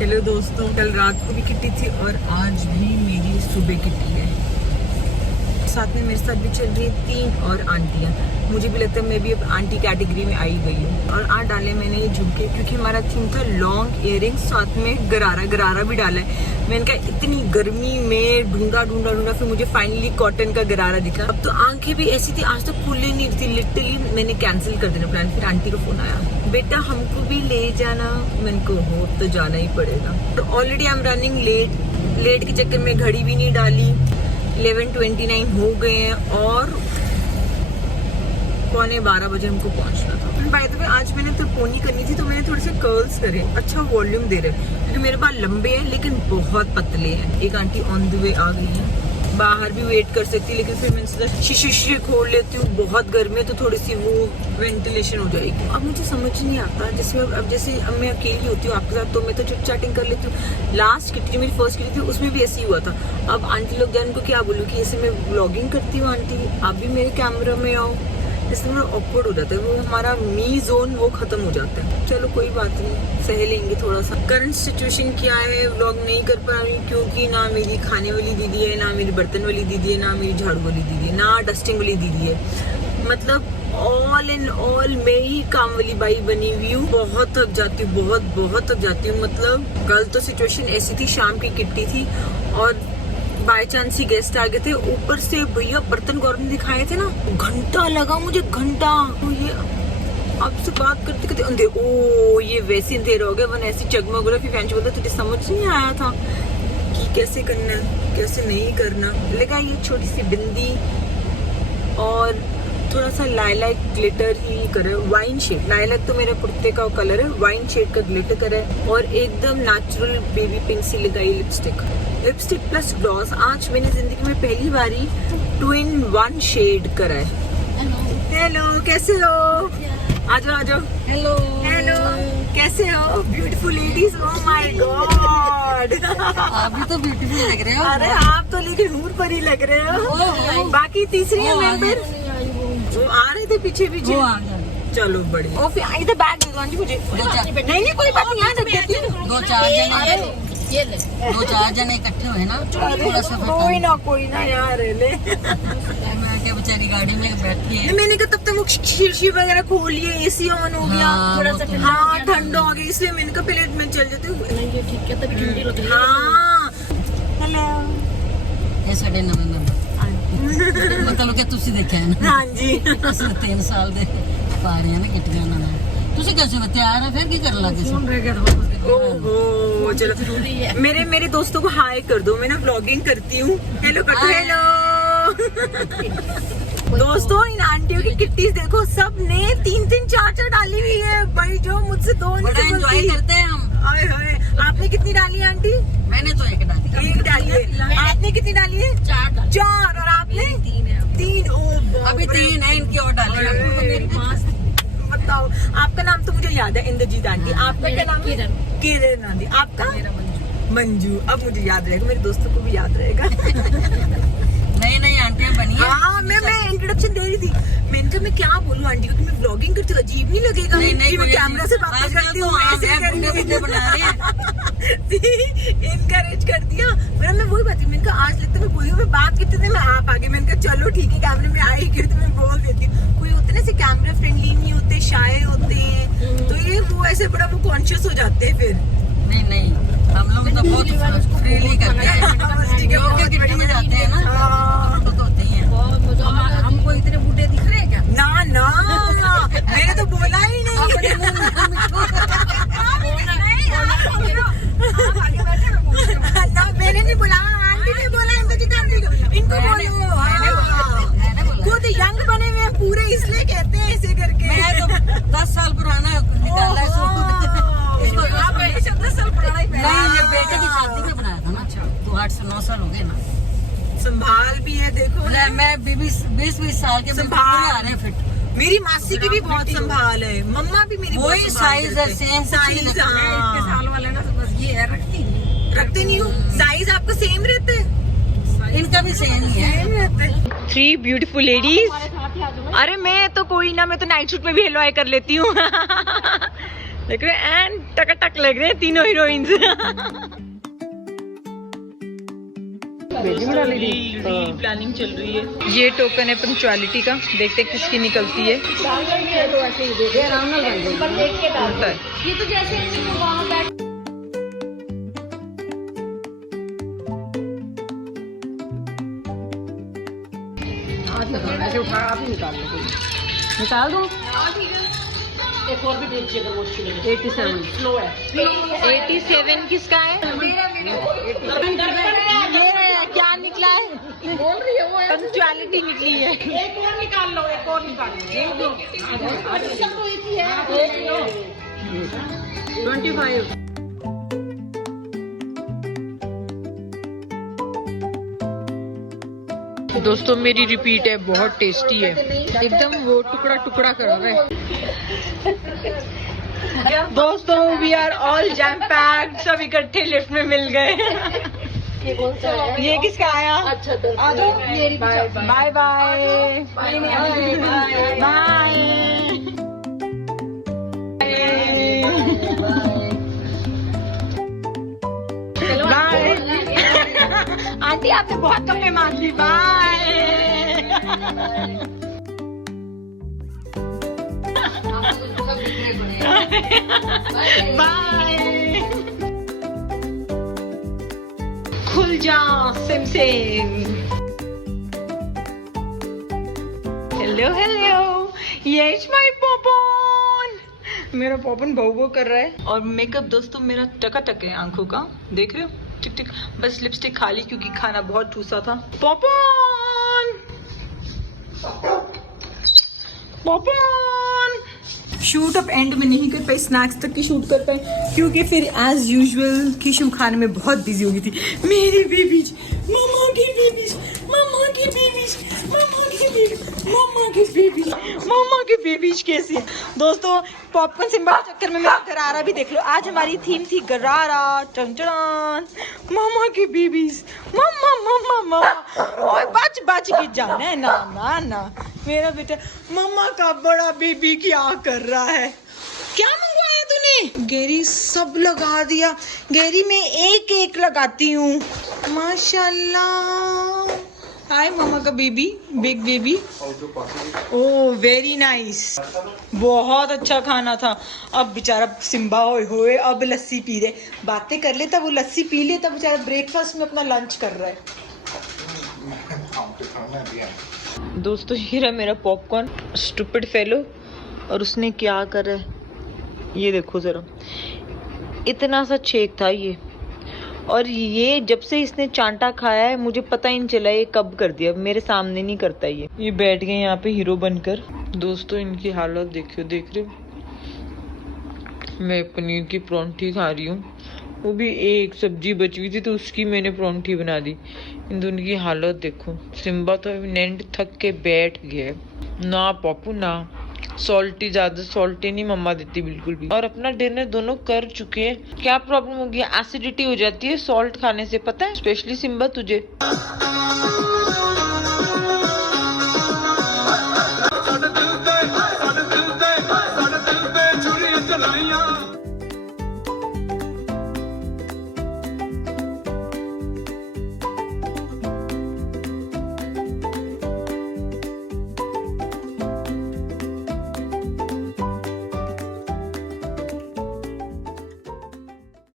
Hello दोस्तों, कल रात को भी किट्टी थी और आज भी मेरी सुबह किट्टी है। साथ में मेरे साथ भी चल रही है 3 और आंटियाँ। मुझे भी लगता है मैं भी अब आंटी कैटेगरी में आई गई हूँ। और आज डाले मैंने ये झुमके क्योंकि हमारा थीम था लॉन्ग इयररिंग्स, साथ में गरारा भी डाला है। मैंने कहा इतनी गर्मी में ढूंढा फिर मुझे फाइनली कॉटन का गरारा दिखा। अब तो आंखें भी ऐसी थी, आज तक खुले नहीं थी, लिटरली मैंने कैंसिल कर देना प्लान। फिर आंटी का फोन आया, बेटा हमको भी ले जाना। मैंने को हो तो जाना ही पड़ेगा। तो already I am running late के चक्कर में घड़ी भी नहीं डाली। 11:29 हो गए हैं और 11:15 बजे हमको पहुंचना था। बाय द वे आज मैंने तो पोनी करनी थी तो मैंने थोड़े से कर्ल्स करे, अच्छा वॉल्यूम दे रहे क्योंकि मेरे बाल लंबे हैं लेकिन बहुत पतले हैं। एक आंटी ऑन द वे आ गई है, बाहर भी वेट कर सकती, लेकिन फिर मैंने सोचा शीशे खोल लेती हूँ, बहुत गर्मी है तो थोड़ी सी वो वेंटिलेशन हो जाएगी। अब मुझे समझ नहीं आता, जैसे अब मैं अकेली होती हूँ आपके साथ तो मैं तो चिट चैटिंग कर लेती हूँ। लास्ट किट्टी मेरी फर्स्ट किट्टी थी उसमें भी ऐसे ही हुआ था। अब आंटी लोग जान को क्या बोलूँ कि ऐसे मैं व्लॉगिंग करती हूँ, आंटी आप भी मेरे कैमरा में आओ, इसलिए मेरा ऑकवर्ड हो जाता है, वो हमारा मी जोन वो खत्म हो जाता है। चलो कोई बात नहीं, सह लेंगे थोड़ा सा। करंट सिचुएशन क्या है, व्लॉग नहीं कर पा रही क्योंकि ना मेरी खाने वाली दीदी है, ना मेरी बर्तन वाली दीदी है, ना मेरी झाड़ू वाली दीदी है, ना डस्टिंग वाली दीदी है। मतलब ऑल इन ऑल मैं ही काम वाली बाई बनी हुई हूँ। बहुत थक जाती हूँ, बहुत थक जाती हूँ। मतलब कल तो सिचुएशन ऐसी थी, शाम की किट्टी थी और बाय चांस ही गेस्ट आ गए थे। ऊपर से भैया बर्तन गौरव ने दिखाए थे ना, घंटा लगा मुझे, घंटा। ये आपसे बात करते करते अंधेर, ओ ये वैसे अंधेरा हो गया, वन ऐसी जगमग हो रहा। फिर फैन बोलता तुझे समझ नहीं आया था कि कैसे करना है कैसे नहीं करना। लगा ये छोटी सी बिंदी और थोड़ा सा लाइलैक ग्लिटर ही करे, वाइन शेड। लाइलैक तो मेरे कुर्ते का कलर है, वाइन शेड का ग्लिटर करे और एकदम नेचुरल बेबी पिंक सी लगाई लिपस्टिक प्लस ग्लॉस। आज मैंने जिंदगी में पहली बारी 2 in 1 शेड करा है। हेलो कैसे हो? आजो हेलो कैसे हो beautiful ladies? Oh my God आप भी तो ब्यूटीफुल लग रहे हो। अरे आप तो लेकिन नूर पर ही लग रहे हो। बाकी तीसरी है मेंबर, वो आ रहे थे पीछे चलो बड़ी। और फिर इधर बैग दे दो मुझे। नहीं कोई बात नहीं, यहाँ रख देती हूँ। 2-4 जने इकट्ठे हुए ना, थोड़ा सा कोई ना यार ले। मैं क्या बेचारी गाड़ी में बैठी है। मैंने कहा तब तक वो शीशी वगैरह खोलिए, एसी ऑन हो गया, थोड़ा सा हाँ ठंड हो गई, इसलिए मैंने कहा पहले मैं चल जाती हूँ। ये ठीक है, तभी ठंडी लग रही है। हाँ हेलो ये साढ़े नवंबर मतलब क्या तुसी देखा है ना? हाँ जी 3 साल दे पा रहे हैं ना किटियां ना। तुसी कैसे तैयार है फिर की कर लगे? सुन रहे क्या? ओहो चलो मेरे दोस्तों को हाय कर दो, मैं ना व्लॉगिंग करती हूँ। हेलो कर दो। हेलो दोस्तों, इन आंटियों की किट्टीज देखो, सब ने 3-3 4-4 डाली हुई है भाई, जो मुझसे 2 बड़ा एंजॉय करते हैं हम। आए हाय, आपने कितनी डाली है आंटी? मैंने तो एक डाली है। आपने कितनी डाली है? 4 और आपने 3। अभी 3 है, इनकी और डाली है। बताओ, आपका नाम तो मुझे याद है, इंद्रजीत आंटी। आपका क्या नाम है? किरण आंटी। आपका? मंजू। अब मुझे याद रहेगा, मेरे दोस्तों को भी याद रहेगा। नई आंटियां बनी है। हाँ मैं इंट्रोडक्शन दे रही थी, मैंने कहा मैं क्या बोलूं आंटी को कि मैं व्लॉगिंग करती हूँ, अजीब नहीं लगेगा कि मैं कैमरा से बातें करती हूँ? इनकरेज कर दिया। मैं वही बात, मैंने कहा आज लगता है मैं बोली मैं बात करती थी, मैं आप आगे। मैंने कहा चलो ठीक है, कैमरे में आएगी तो मैं बोल देती हूँ। कोई होते ना कैमरा फ्रेंडली नहीं होते, शाय होते हैं, तो ये वो ऐसे बड़ा वो कॉन्शियस हो जाते हैं फिर। नहीं हम लोग तो बहुत फ्रीली करते हैं, में जाते हैं ना तो होते ही हैं। हमको इतने बूढ़े दिख रहे हैं क्या? ना मैंने तो बोला ही नहीं। ना मैंने नहीं बोला, आंटी ने बोला। इनको बोलो, खुद यंग बने हुए हैं पूरे, इसलिए कहते हैं ऐसे करके। मैं तो 10 साल पुराना निकाला है। 10 साल पुराना ही नहीं, बेटे की शादी में बनाया था ना। तो 8 से 9 साल हो गए ना। संभाल भी है देखो। मैं 20-20 साल के संभाल आ रहे हैं फिट। मेरी मासी की भी बहुत संभाल है, मम्मा भी मेरी वही साइज है, सेम साइज। साल वाले ना, तो बस ये है रखते नहीं हूँ। साइज आपका सेम रहते है? इनका भी सेम ही है। 3 ब्यूटीफुल लेडीज। अरे मैं तो कोई ना, मैं तो नाइट सूट में भी हेलो हाय कर लेती हूँ। देख रहे हैं एंड टक लग रहे हैं तीनों हीरोइंस। प्लानिंग चल रही है। ये टोकन है पंक्चुअलिटी का, देखते हैं किसकी निकलती है। ये तो जैसे वहाँ बैठ उठा आप ही निकाल लो, निकाल दो। एक और भी देखिए अगर वो अच्छी लगे। 87 स्लो है। 87 किसका है? ये क्या निकला है? बोल रही है वो पंक्चुअलिटी निकली है। एक और निकाल लो, एक और निकाल लो। अच्छा तो एक ही है। 25। दोस्तों मेरी रिपीट है, बहुत टेस्टी है, एकदम वो टुकड़ा टुकड़ा करा हुआ है। दोस्तों we are all jam packed, सब इकट्ठे लिफ्ट में मिल गए। ये किसका आया? अच्छा तो आ जाओ। Bye bye bye bye. Aunty आपने बहुत कपड़े मांग ली। Bye bye. खुल जा सिम सिम। हेलो हेलो, यस माय पॉपन। मेरा पॉपन बहु बहु कर रहा है। और मेकअप दोस्तों मेरा टकाटक है आंखों का, देख रहे हो? टिक टिक। बस लिपस्टिक खाली क्योंकि खाना बहुत ठूसा था। पॉपन पॉपन। शूट अब एंड में नहीं कर पाई, स्नैक्स तक की शूट कर पाए क्योंकि फिर एज यूजुअल किशम खाने में बहुत बिजी हो गई थी। मेरी बेबीज, मम्मा की बेबीज, मम्मा की बेबीज, मम्मा की बेबीज, मम्मा की बेबीज, मम्मा की बेबीज कैसी है? दोस्तों पॉपकॉर्न सिम्बा के चक्कर में मेरा गरारा भी देख लो। आज हमारी थीम थी गरारा। Ton ton. मम्मा की बेबीज, मम्मा मम्मा मम्मा। और बच बच के जाना है ना ना ना। मेरा बेटा मम्मा का बड़ा बेबी क्या कर रहा है? क्या मंगवाया तूने? गैरी सब लगा दिया। गैरी मैं एक एक लगाती हूँ। माशाल्लाह। हाय मम्मा का baby, big baby. Oh very nice, बहुत अच्छा खाना था। अब बेचारा सिम्बा होए होए अब लस्सी पी रहे। बातें कर लेता, वो लस्सी पी लेता, बेचारा ब्रेकफास्ट में अपना लंच कर रहा है। दोस्तों ये रहा मेरा पॉपकॉर्न, स्टूपिड फेलो। और उसने क्या करा है ये देखो जरा, इतना सा छेक था ये। और ये जब से इसने चांटा खाया है मुझे पता ही नहीं चला ये कब कर दिया। मेरे सामने नहीं करता ये बैठ गए यहाँ पे हीरो बनकर। दोस्तों इनकी हालत देखियो, देख रहे हो? मैं पनीर की परांठी खा रही हूँ, वो भी एक सब्जी बची हुई थी तो उसकी मैंने परांठी बना दी। इन दोनों की हालत देखो। सिम्बा तो नेंड थक के बैठ गया ना। पप्पू ना सॉल्टी, ज्यादा सॉल्टी नहीं मम्मा देती बिल्कुल भी। और अपना डिनर दोनों कर चुके हैं। क्या प्रॉब्लम होगी? एसिडिटी हो जाती है सॉल्ट खाने से, पता है? स्पेशली सिम्बा तुझे।